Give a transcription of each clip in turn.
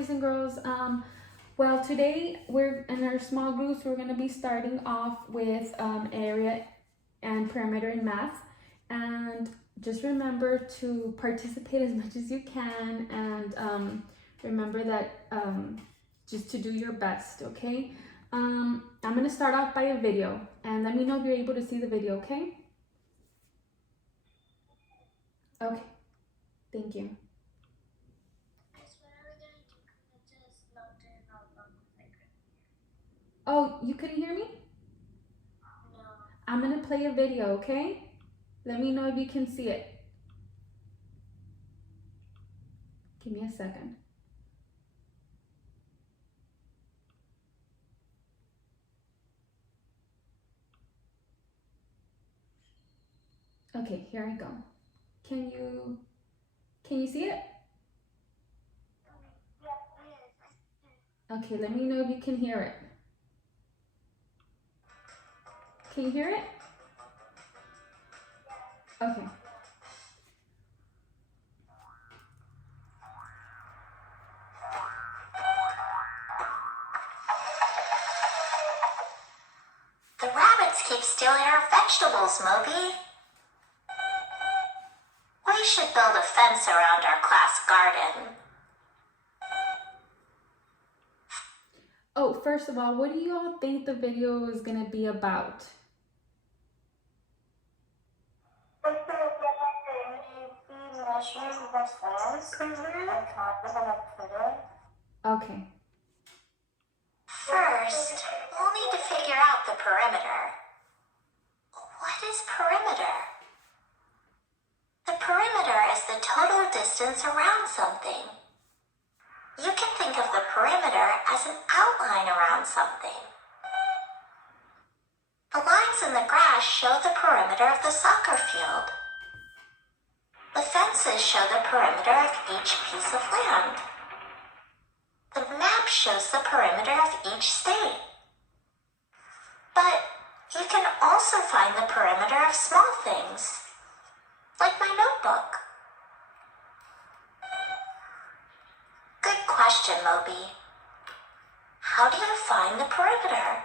boys and girls. Well, today we're in our small groups. We're going to be starting off with area and perimeter in math. And just remember to participate as much as you can, and remember that just to do your best, okay? I'm going to start off by a video, and let me know if you're able to see the video, okay? Okay, thank you. Oh, you couldn't hear me? No. I'm gonna play a video, okay? Let me know if you can see it. Give me a second. Okay, here I go. Can you see it? Okay, let me know if you can hear it. Can you hear it? Okay. The rabbits keep stealing our vegetables, Moby. We should build a fence around our class garden. Oh, first of all, what do you all think the video is gonna be about? Okay. First, we'll need to figure out the perimeter. What is perimeter? The perimeter is the total distance around something. You can think of the perimeter as an outline around something. The lines in the grass show the perimeter of the soccer field. The fences show the perimeter of each piece of land. The map shows the perimeter of each state. But you can also find the perimeter of small things, like my notebook. Good question, Moby. How do you find the perimeter?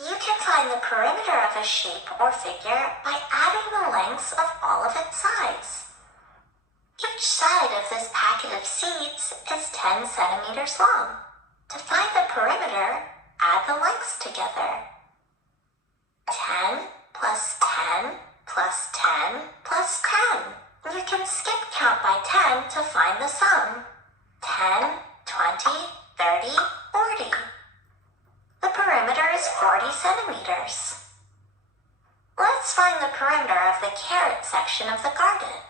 You can find the perimeter of a shape or figure by adding the lengths of all of its sides. Each side of this packet of seeds is 10 centimeters long. To find the perimeter, add the lengths together. 10 plus 10 plus 10 plus 10. You can skip count by 10 to find the sum. 10, 20, 30, 40. The perimeter is 40 centimeters. Let's find the perimeter of the carrot section of the garden.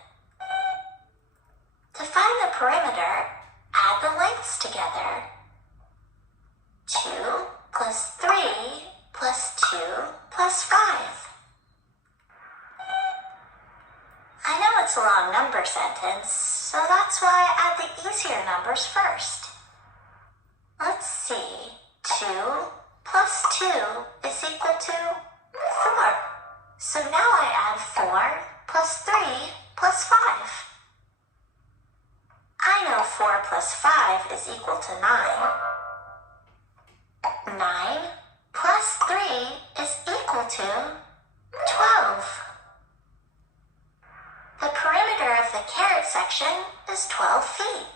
To find the perimeter, add the lengths together. 2 plus 3 plus 2 plus 5. I know it's a long number sentence, so that's why I add the easier numbers first. Let's see. 2 plus 2 is equal to 4. So now I add 4 plus 3 plus 5. I know 4 plus 5 is equal to 9. 9 plus 3 is equal to 12. The perimeter of the carrot section is 12 feet.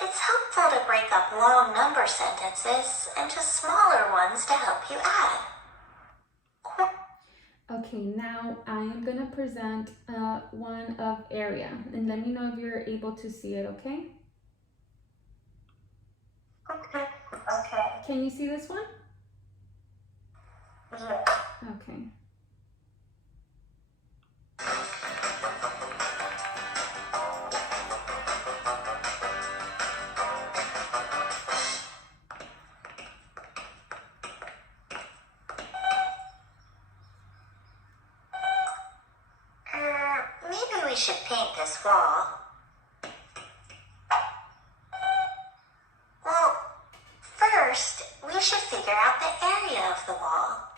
It's helpful to break up long number sentences into smaller ones to help you add. Okay, now I am gonna present one of area, and let me know if you're able to see it, okay? Okay. Can you see this one? Yeah. Okay. Maybe we should paint this wall. Well, first, we should figure out the area of the wall.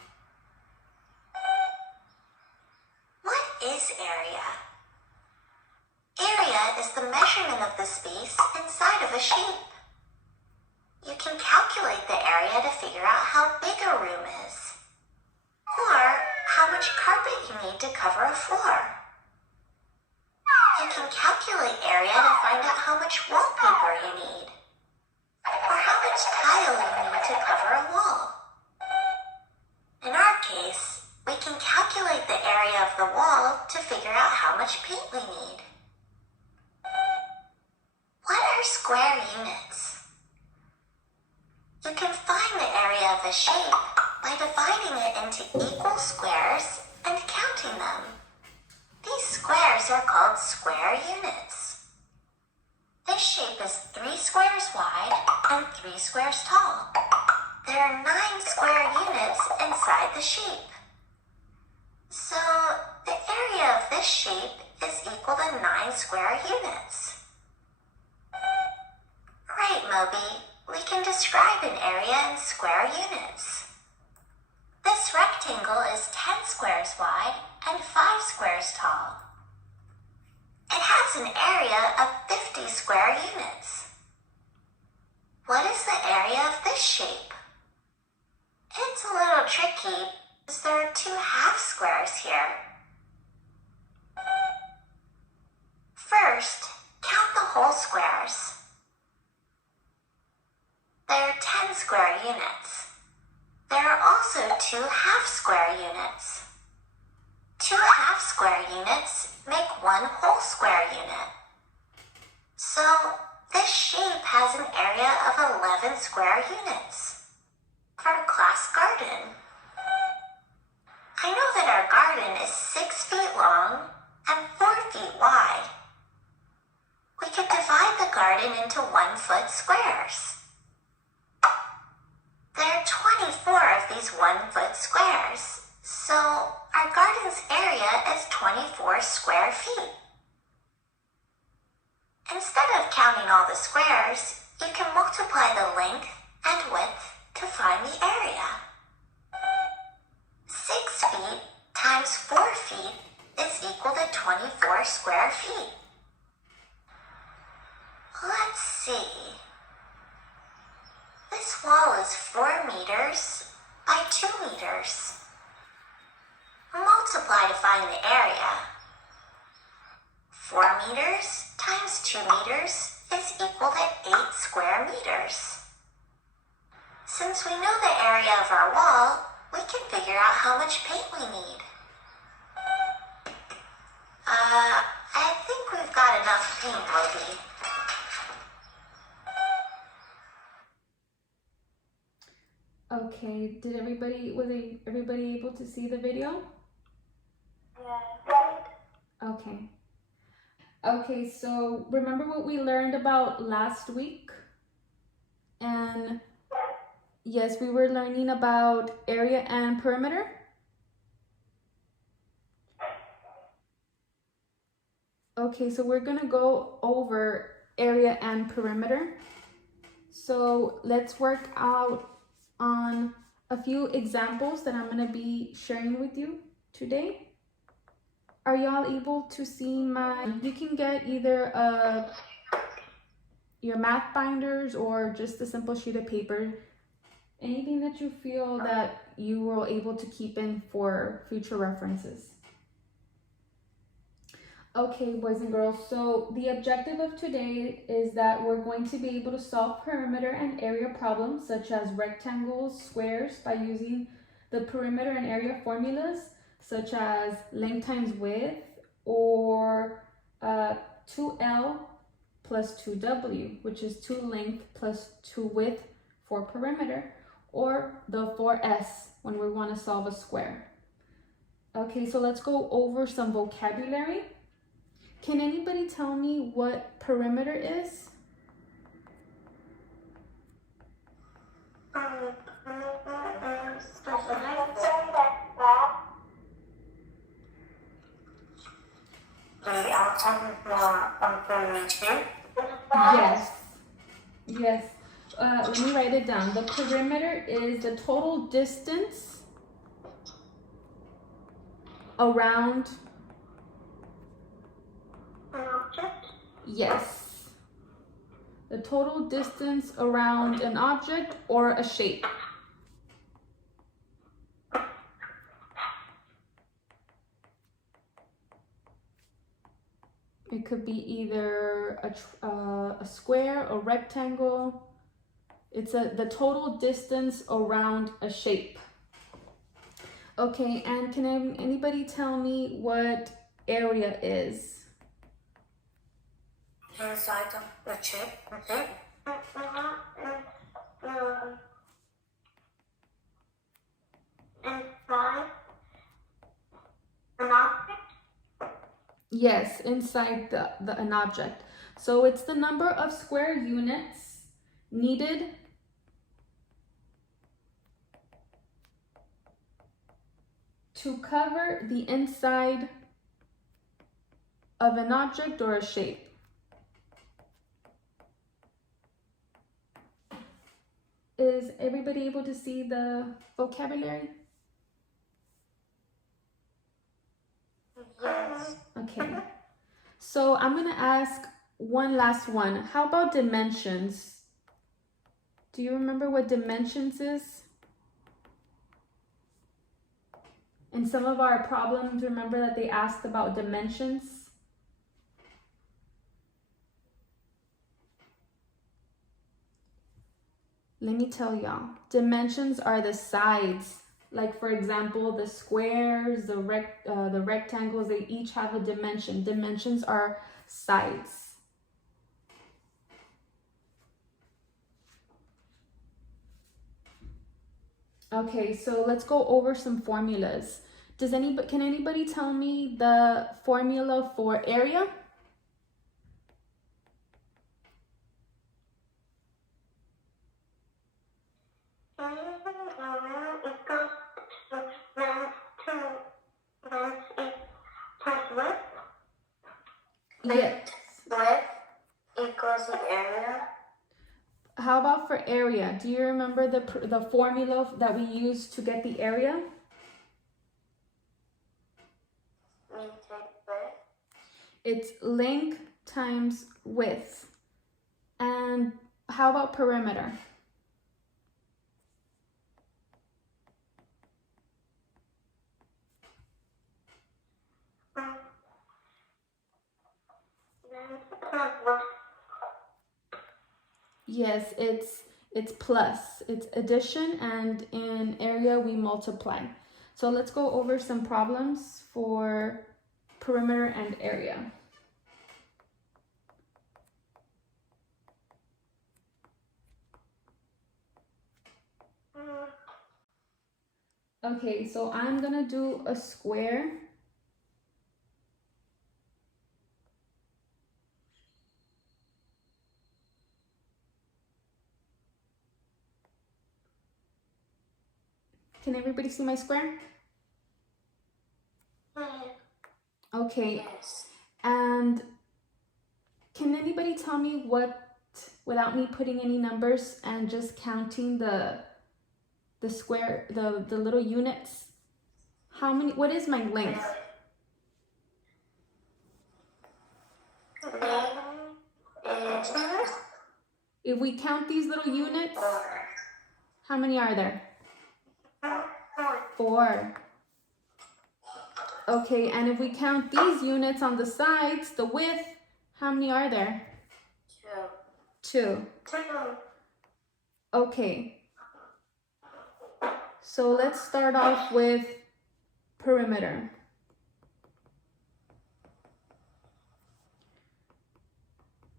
What is area? Area is the measurement of the space inside of a shape. You can calculate the area to figure out how big a room is, or how much carpet you need to cover a floor. You can calculate area to find out how much wallpaper you need, or how much tile you need to cover a wall. In our case, we can calculate the area of the wall to figure out how much paint we need. What are square units? You can find the area of a shape by dividing it into equal squares and counting them. These squares are called square units. This shape is 3 squares wide and 3 squares tall. There are 9 square units inside the shape. So the area of this shape is equal to 9 square units. Right, Moby, we can describe an area in square units. This rectangle is 10 squares wide and 5 squares tall. It has an area of 50 square units. What is the area of this shape? It's a little tricky because there are 2 half squares here. First, count the whole squares. There are 10 square units. There are also 2 half square units. 2 half square units make 1 whole square unit. So this shape has an area of 11 square units. For a class garden. I know that our garden is 6 feet long and 4 feet wide. We could divide the garden into 1-foot squares. There are 24 of these 1-foot squares, so our garden's area is 24 square feet. Instead of counting all the squares, you can multiply the length and width to find the area. 6 feet times 4 feet is equal to 24 square feet. Let's see. This wall is 4 meters by 2 meters. Multiply to find the area. 4 meters times 2 meters is equal to 8 square meters. Since we know the area of our wall, we can figure out how much paint we need. I think we've got enough paint, Moby. Okay, did everybody able to see the video? Yeah. Okay, so remember what we learned about last week? And yes, we were learning about area and perimeter. Okay, so we're gonna go over area and perimeter. So let's work out on a few examples that I'm gonna be sharing with you today. Are y'all able to see you can get either your math binders or just a simple sheet of paper, anything that you feel that you were able to keep in for future references. Okay, boys and girls, so the objective of today is that we're going to be able to solve perimeter and area problems such as rectangles, squares, by using the perimeter and area formulas such as length times width, or 2L plus 2W, which is 2 length plus 2 width for perimeter, or the 4S when we want to solve a square. Okay, so let's go over some vocabulary. Can anybody tell me what perimeter is? Yes. Let me write it down. The perimeter is the total distance around. Yes. The total distance around an object or a shape. It could be either a square or rectangle. It's the total distance around a shape. Okay, and can anybody tell me what area is? Inside the chip. Inside an object? Yes, inside an object. So it's the number of square units needed to cover the inside of an object or a shape. Is everybody able to see the vocabulary? Yes. Okay. So I'm going to ask one last one. How about dimensions? Do you remember what dimensions is? In some of our problems, remember that they asked about dimensions? Let me tell y'all, dimensions are the sides. Like for example, the squares, the rectangles, they each have a dimension. Dimensions are sides. Okay, so let's go over some formulas. Can anybody tell me the formula for area? Yes. Width equals the area. How about for area? Do you remember the formula that we use to get the area? We take width. It's length times width. And how about perimeter? Yes, it's plus. It's addition, and in area we multiply. So let's go over some problems for perimeter and area. Okay, so I'm gonna do a square. Can everybody see my square? Okay. Yes. And can anybody tell me what, without me putting any numbers and just counting the square, the little units, what is my length? If we count these little units, how many are there? 4. Okay, and if we count these units on the sides, the width, how many are there? 2. Okay. So let's start off with perimeter.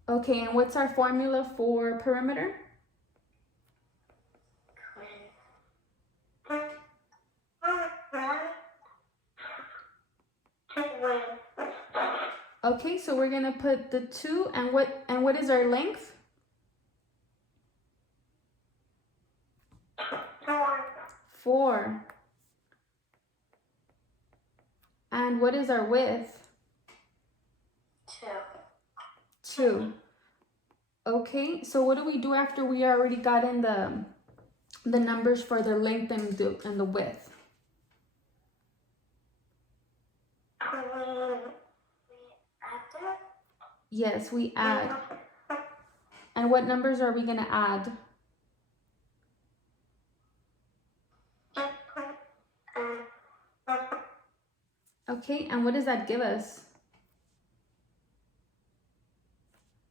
Okay, and what's our formula for perimeter? Okay, so we're gonna put the 2, and what is our length? 4. And what is our width? 2. Okay, so what do we do after we already got in the numbers for the length and the width? Yes, we add. And what numbers are we gonna add? Okay, and what does that give us?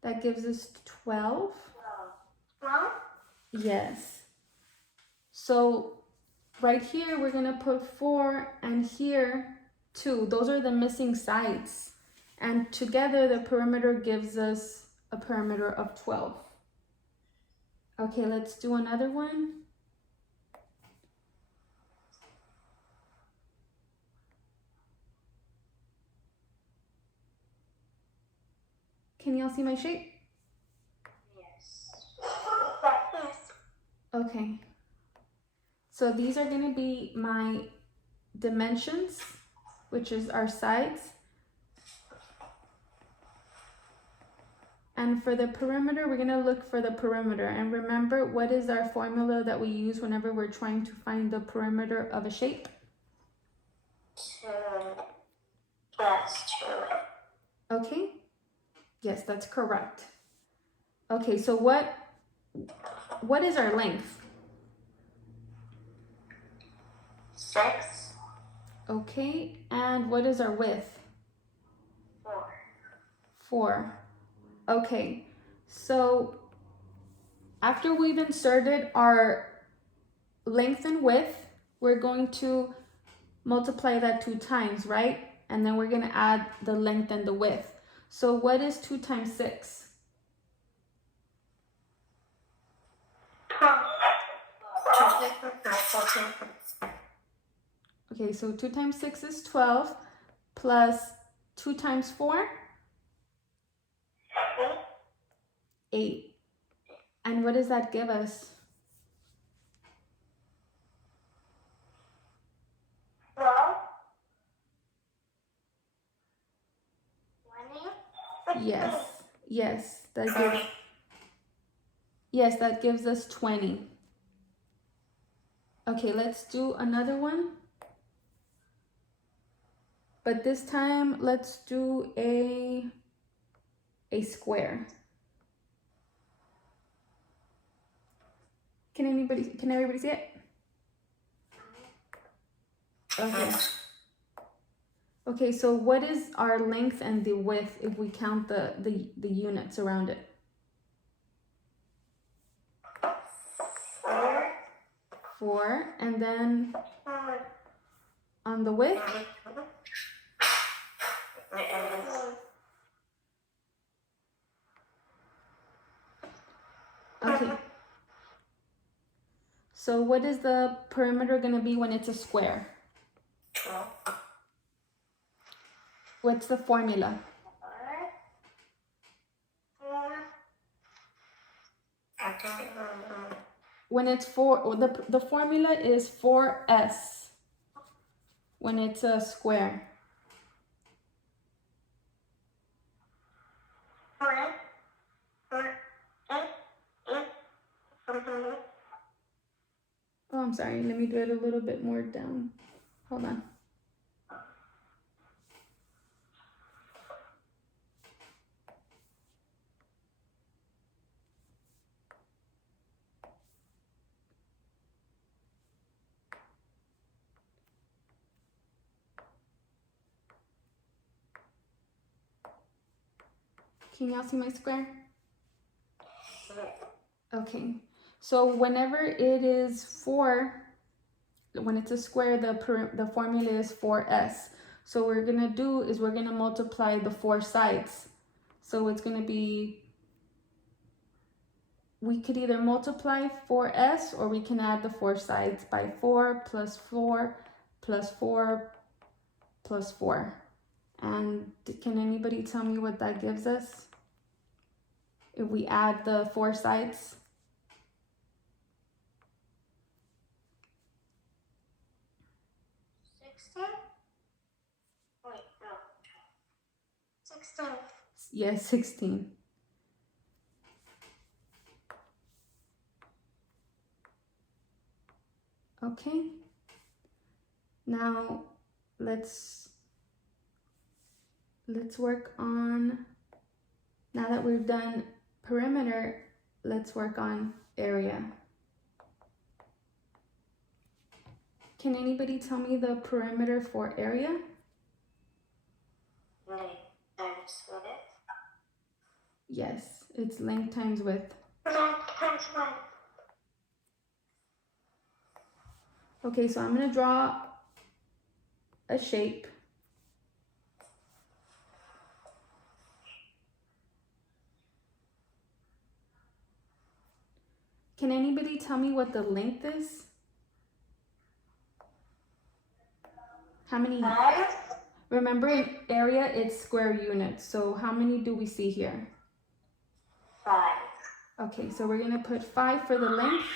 That gives us 12. Yes. So right here, we're gonna put 4 and here 2. Those are the missing sides. And together, the perimeter gives us a perimeter of 12. Okay, let's do another one. Can y'all see my shape? Yes. Okay. So these are gonna be my dimensions, which is our sides. And for the perimeter, we're gonna look for the perimeter. And remember, what is our formula that we use whenever we're trying to find the perimeter of a shape? 2 plus 2. Okay. Yes, that's correct. Okay, so what is our length? 6. Okay, and what is our width? 4. 4. Okay, so after we've inserted our length and width, we're going to multiply that 2 times, right? And then we're going to add the length and the width. So what is 2 times 6? 12. Okay, so 2 times 6 is 12, plus 2 times 4? 8. And what does that give us? 12. 20. Yes, that gives us 20. Okay, let's do another one. But this time, let's do a square. Can everybody see it? Okay. Okay, so what is our length and the width if we count the units around it? 4. 4, and then on the width? Okay. So what is the perimeter going to be when it's a square? 12. What's the formula? 4. When it's 4, the formula is 4s when it's a square. Oh, I'm sorry. Let me do it a little bit more down. Hold on. Can y'all see my square? Okay. So whenever it is 4, when it's a square, the formula is 4s. So what we're going to do is we're going to multiply the 4 sides. So it's going to be, we could either multiply 4s or we can add the 4 sides by 4 plus 4 plus 4 plus 4. And can anybody tell me what that gives us if we add the 4 sides? 16? Wait, no. 16. Yes, 16. Okay. Now let's work on, now that we've done perimeter, let's work on area. Can anybody tell me the perimeter for area? Length times width. Yes, it's length times width. Length times width. Okay, so I'm gonna draw a shape. Can anybody tell me what the length is? How many? 5. Remember, in area, it's square units. So how many do we see here? 5. Okay, so we're gonna put 5 for the length.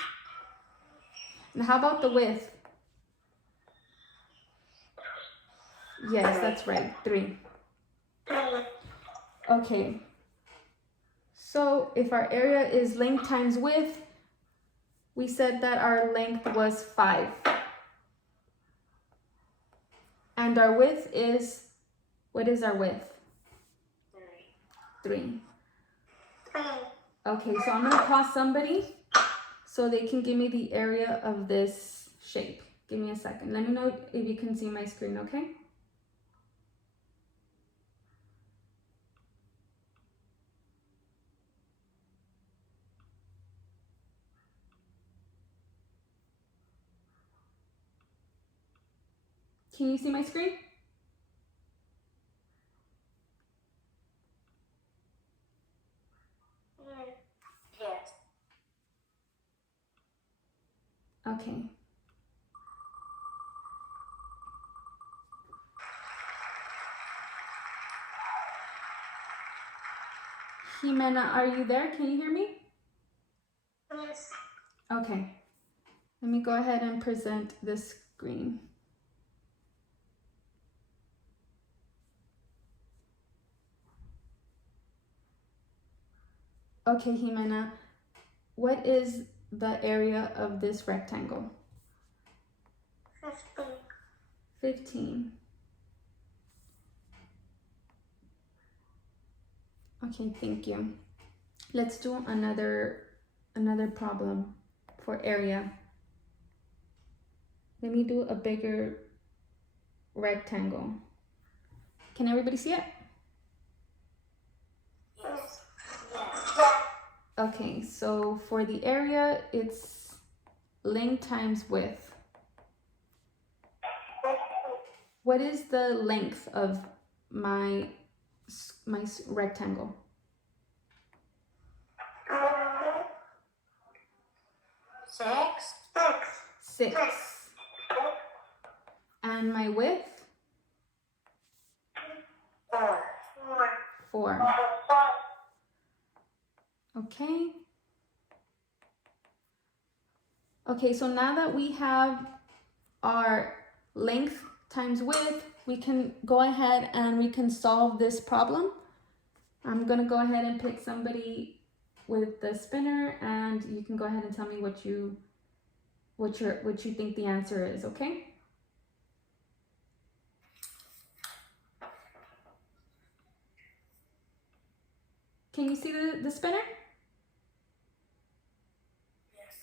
And how about the width? Yes, that's right, 3. 3. Okay, so if our area is length times width, we said that our length was 5. And our width is, what is our width? 3. 3. Okay, so I'm gonna pause somebody so they can give me the area of this shape. Give me a second. Let me know if you can see my screen, okay? Can you see my screen? Yes. Okay. Jimena, are you there? Can you hear me? Yes. Okay. Let me go ahead and present the screen. Okay, Jimena, what is the area of this rectangle? 15. 15. Okay, thank you. Let's do another problem for area. Let me do a bigger rectangle. Can everybody see it? Yes. Yes. Okay, so for the area, it's length times width. What is the length of my rectangle? 6. 6. And my width? 4. 4. Okay. Okay, so now that we have our length times width, we can go ahead and we can solve this problem. I'm gonna go ahead and pick somebody with the spinner, and you can go ahead and tell me what you think the answer is, okay? Can you see the spinner? Yes.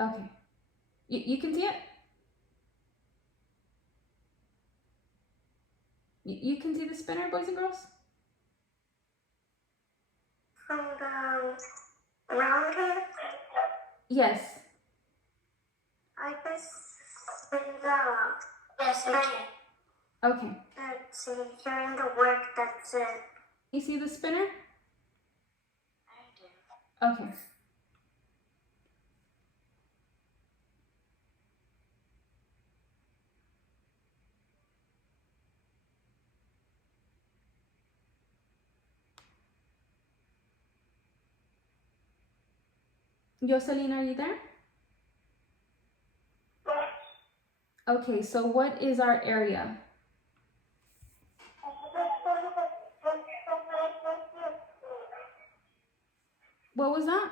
Okay. You can see it? You can see the spinner, boys and girls? From the rounder, Yes. I guess in the yes, I can. Okay. That's during the work. That's it. You see the spinner? I do. Okay. Jocelyn, are you there? Okay, so what is our area? What was that?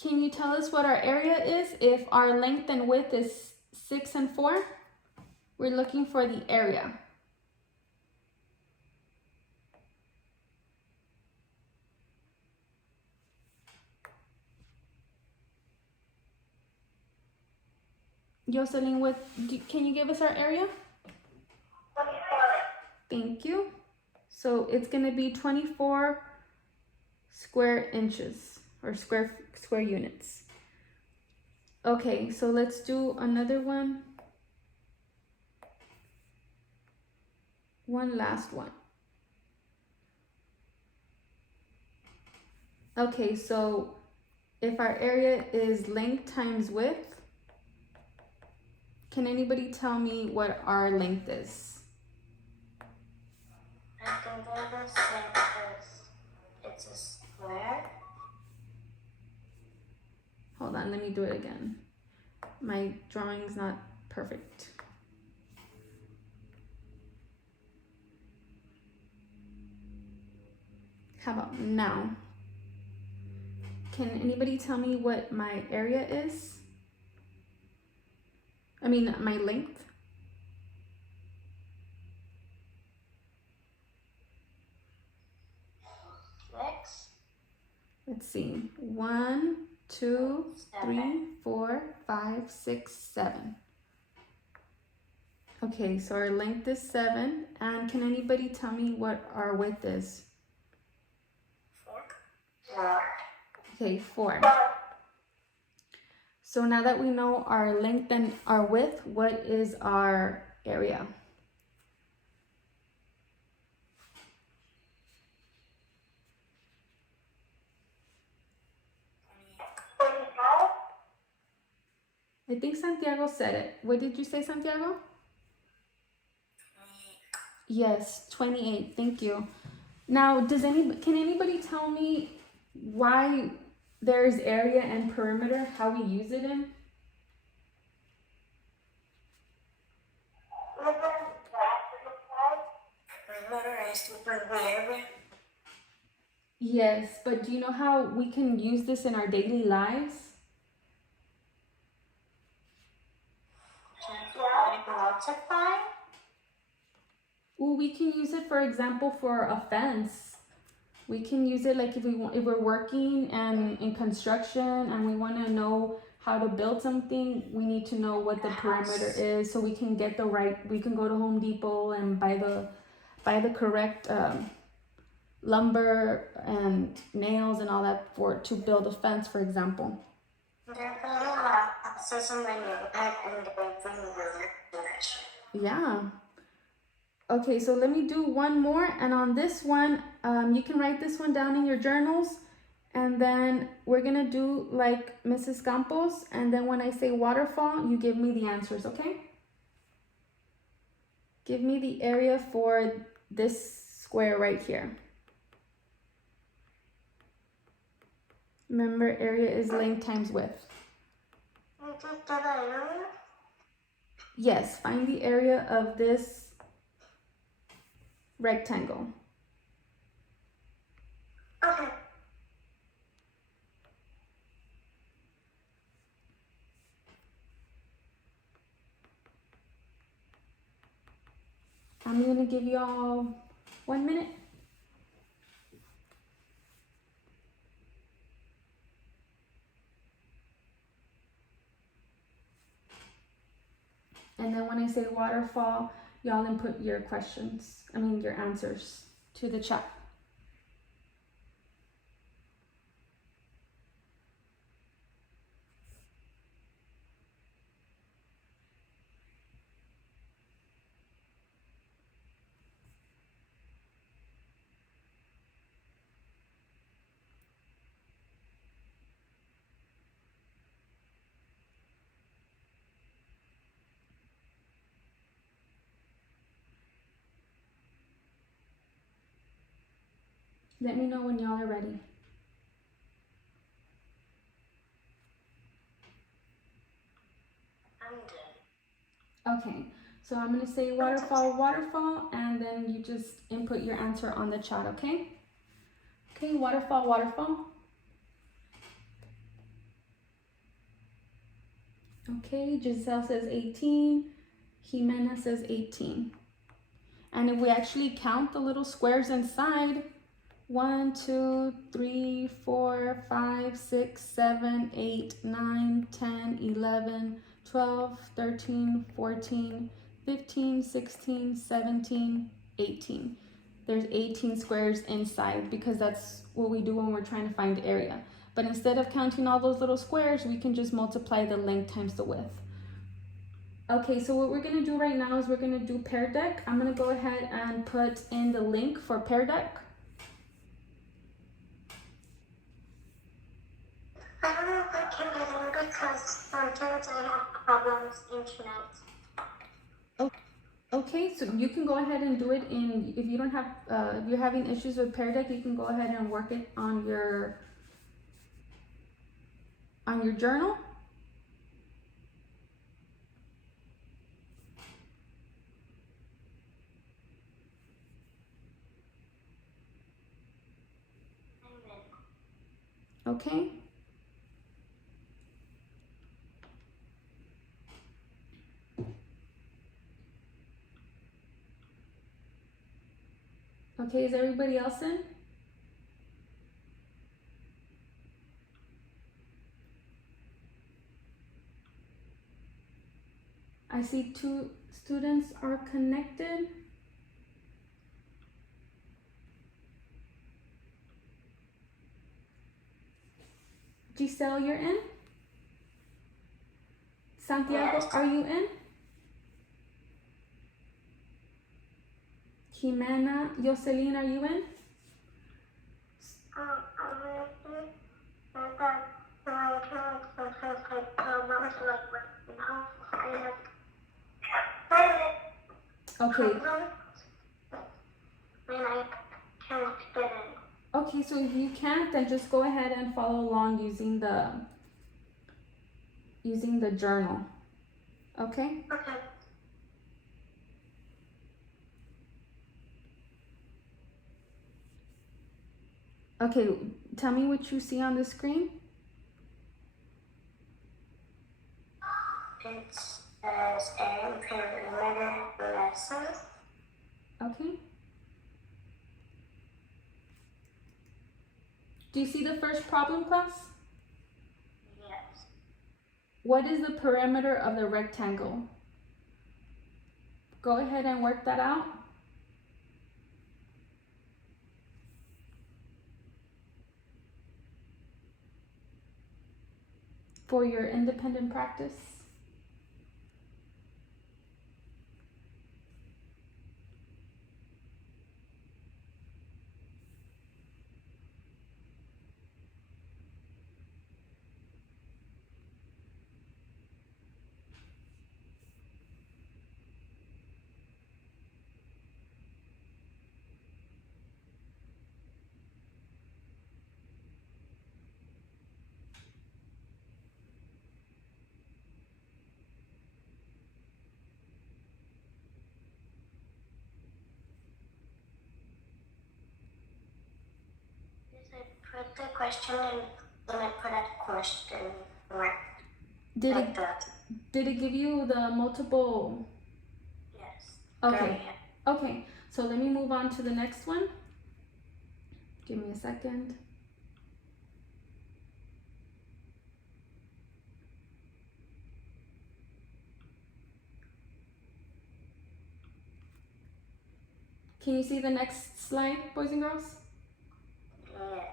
Can you tell us what our area is if our length and width is 6 and 4? We're looking for the area. Jocelyn, can you give us our area? 24. Thank you. So it's gonna be 24 square inches or square units. Okay, so let's do another one. One last one. Okay, so if our area is length times width, can anybody tell me what our length is? I can do the same because it's a square. Hold on, let me do it again. My drawing's not perfect. How about now? Can anybody tell me what my area is? I mean, my length? Six. Let's see. 1, 2, 3, 4, 5, 6, 7. Okay, so our length is 7. And can anybody tell me what our width is? 4. Okay, 4. So now that we know our length and our width, what is our area? I think Santiago said it. What did you say, Santiago? Yes, 28. Thank you. Now, can anybody tell me why there's area and perimeter, how we use it in? Yes, but do you know how we can use this in our daily lives? Ooh, we can use it, for example, for a fence. We can use it like if we're working and in construction and we want to know how to build something, we need to know what the perimeter is so we can get we can go to Home Depot and buy the correct lumber and nails and all that to build a fence, for example. Yeah. Okay, so let me do one more, and on this one, you can write this one down in your journals, and then we're gonna do like Mrs. Campos, and then when I say waterfall, you give me the answers, okay? Give me the area for this square right here. Remember, area is length times width. Yes, find the area of this rectangle. Okay. I'm gonna give y'all 1 minute. And then when I say waterfall, y'all input your your answers to the chat. Let me know when y'all are ready. I'm good. Okay, so I'm gonna say waterfall, waterfall, and then you just input your answer on the chat, okay? Okay, waterfall, waterfall. Okay, Giselle says 18. Jimena says 18. And if we actually count the little squares inside, 1, 2, 3, 4, 5, 6, 7, 8, 9, 10, 11, 12, 13, 14, 15, 16, 17, 18. There's 18 squares inside because that's what we do when we're trying to find area. But instead of counting all those little squares, we can just multiply the length times the width. Okay, so what we're gonna do right now is we're gonna do Pear Deck. I'm gonna go ahead and put in the link for Pear Deck. I don't know if I can get in because sometimes I have problems internet. Okay, so you can go ahead and do it in, if you don't have, if you're having issues with Pear Deck, you can go ahead and work it on your journal. Okay. Okay, is everybody else in? I see 2 students are connected. Giselle, you're in? Santiago, Yes. are you in? Jimena, Jocelyn, are you in? Okay. Okay, so if you can't, then just go ahead and follow along using the journal. Okay? Okay. Okay, tell me what you see on the screen. It says Area Perimeter Lessons. Okay. Do you see the first problem, class? Yes. What is the perimeter of the rectangle? Go ahead and work that out. For your independent practice. Put the question and then I put a question mark. Did like it that. did it give you the multiple? Yes. Okay. Okay. So let me move on to the next one. Give me a second. Can you see the next slide, boys and girls? Yes.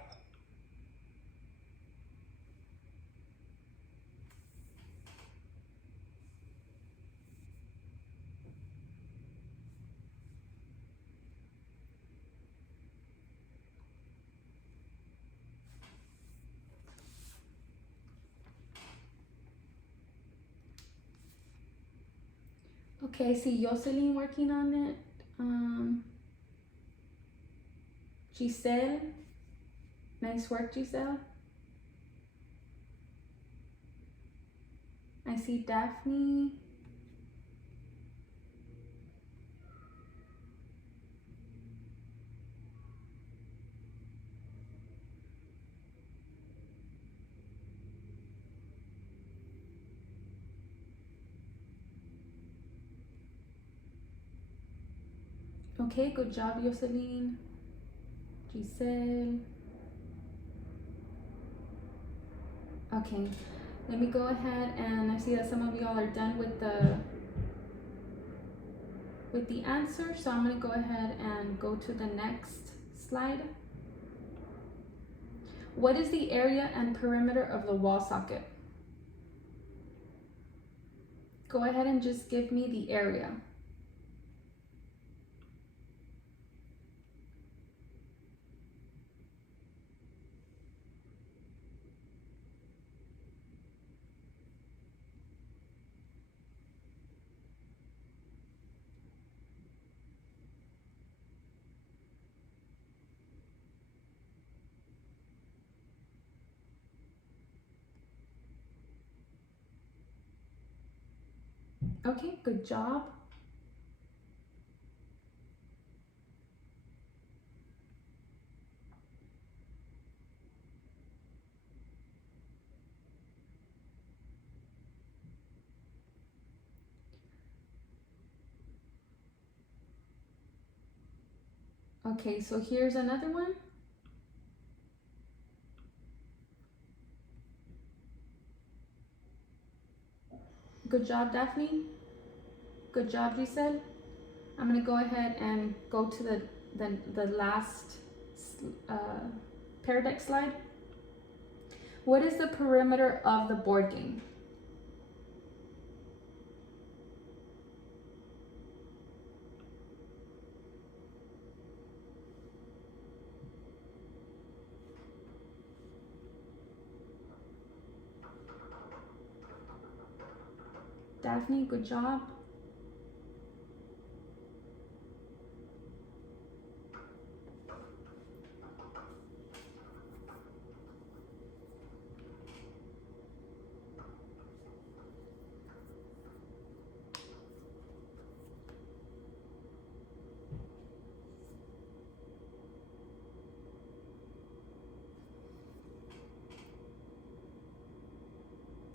Okay, I see Jocelyn working on it. Giselle. Nice work, Giselle. I see Daphne. Okay, good job, Jocelyn. Giselle. Okay, let me go ahead, and I see that some of y'all are done with the answer, so I'm gonna go ahead and go to the next slide. What is the area and perimeter of the wall socket? Go ahead and just give me the area. Okay, good job. Okay, so here's another one. Good job, Daphne. Good job, Giselle. I'm gonna go ahead and go to the last Pear Deck slide. What is the perimeter of the board game? Daphne, good job.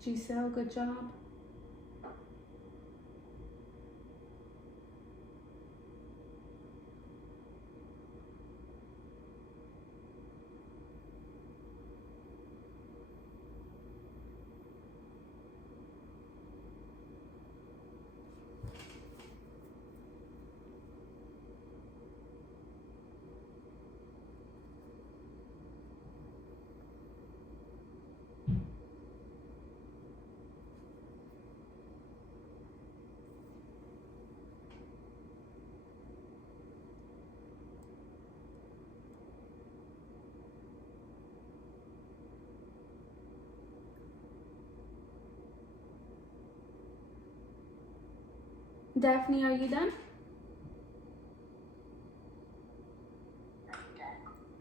Giselle, good job. Daphne, are you done?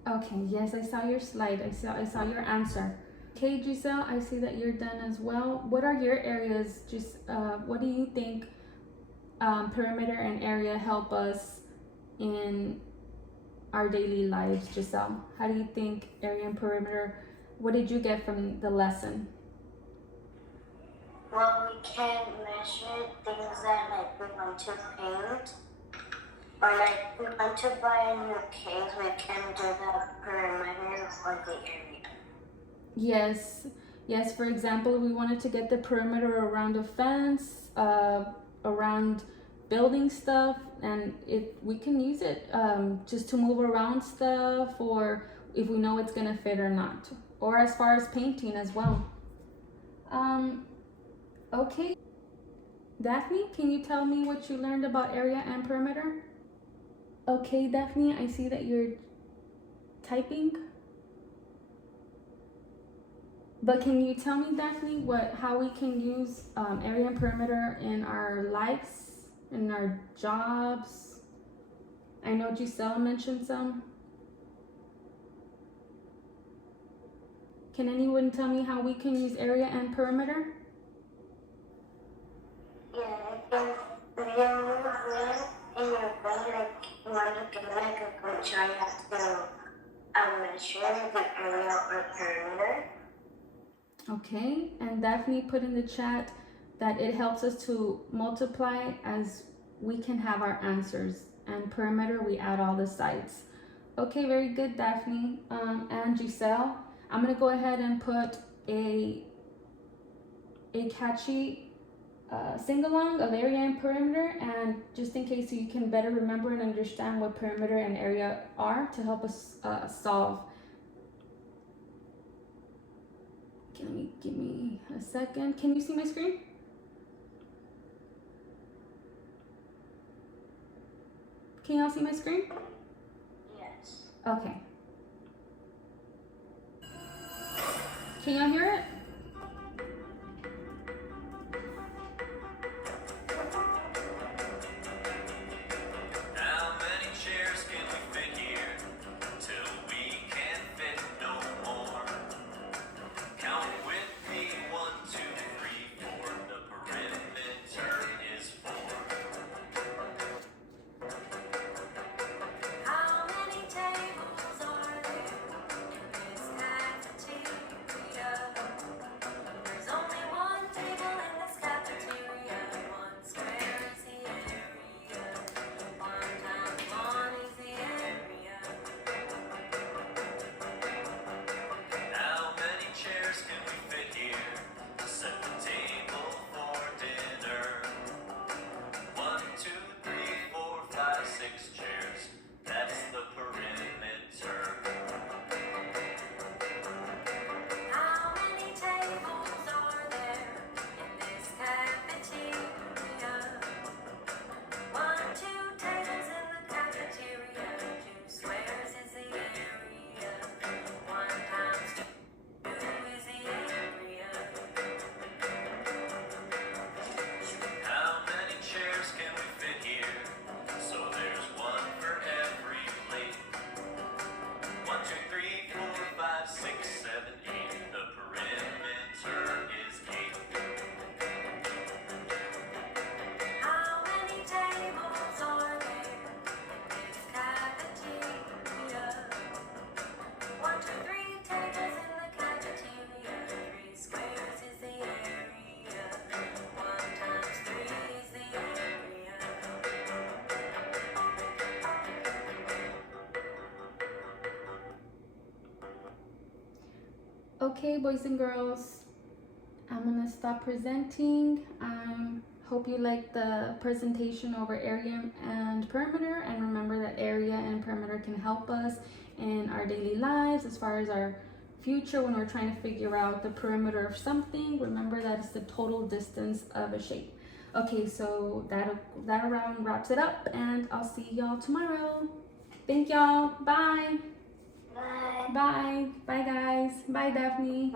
Okay, yes, I saw your slide. I saw your answer. Okay, Giselle, I see that you're done as well. What are your areas? Just what do you think perimeter and area help us in our daily lives, Giselle? How do you think area and perimeter, what did you get from the lesson? Well, we can measure things that like we want to paint, or like we want to buy a new case, we can do the perimeter or the area. Yes, yes. For example, we wanted to get the perimeter around a fence, around building stuff, and we can use it just to move around stuff, or if we know it's gonna fit or not, or as far as painting as well. Okay, Daphne, can you tell me what you learned about area and perimeter? Okay, Daphne, I see that you're typing. But can you tell me, Daphne, how we can use area and perimeter in our lives, in our jobs? I know Giselle mentioned some. Can anyone tell me how we can use area and perimeter? Yeah, if you're moving in your bed, like you want to get like a control, you have to measure the area or perimeter. Okay, and Daphne put in the chat that it helps us to multiply as we can have our answers. And perimeter, we add all the sides. Okay, very good, Daphne. And Giselle, I'm gonna go ahead and put a catchy sing-along of area and perimeter, and just in case so you can better remember and understand what perimeter and area are to help us solve. Give me a second. Can you see my screen? Can y'all see my screen? Yes. Okay. Can y'all hear it? How many chairs can we fit here till we can't fit no more? Count with me, 1, 2, 3, 4. The perimeter is 4. How many tables are there in this cafeteria? There's only one table in this cafeteria. 1 square is the area. 1 times 1 is the area. How many chairs can we fit here to set the table for dinner? 1, 2, 3, 4, 5, 6 chairs. That's the perimeter. How many tables are there in this cafeteria? 1, 2 tables in the cafeteria. 2 squares is the area. 1 times 2 is the area. How many chairs can we fit here? So there's 1 for every plate. 1, 2, 3, 4, 5, 6, 7, 8. The perimeter is 8. How many tables are there in this cafeteria? 1, 2, 3 tables in the cafeteria. 3 squares is the area. 1 times 3 is the area. Okay, boys and girls, I'm gonna stop presenting. I hope you liked the presentation over area and perimeter, and remember that area and perimeter can help us in our daily lives as far as our future when we're trying to figure out the perimeter of something. Remember that it's the total distance of a shape. Okay, so that around wraps it up, and I'll see y'all tomorrow. Thank y'all. Bye. Bye. Bye. Bye, guys. Bye, Daphne.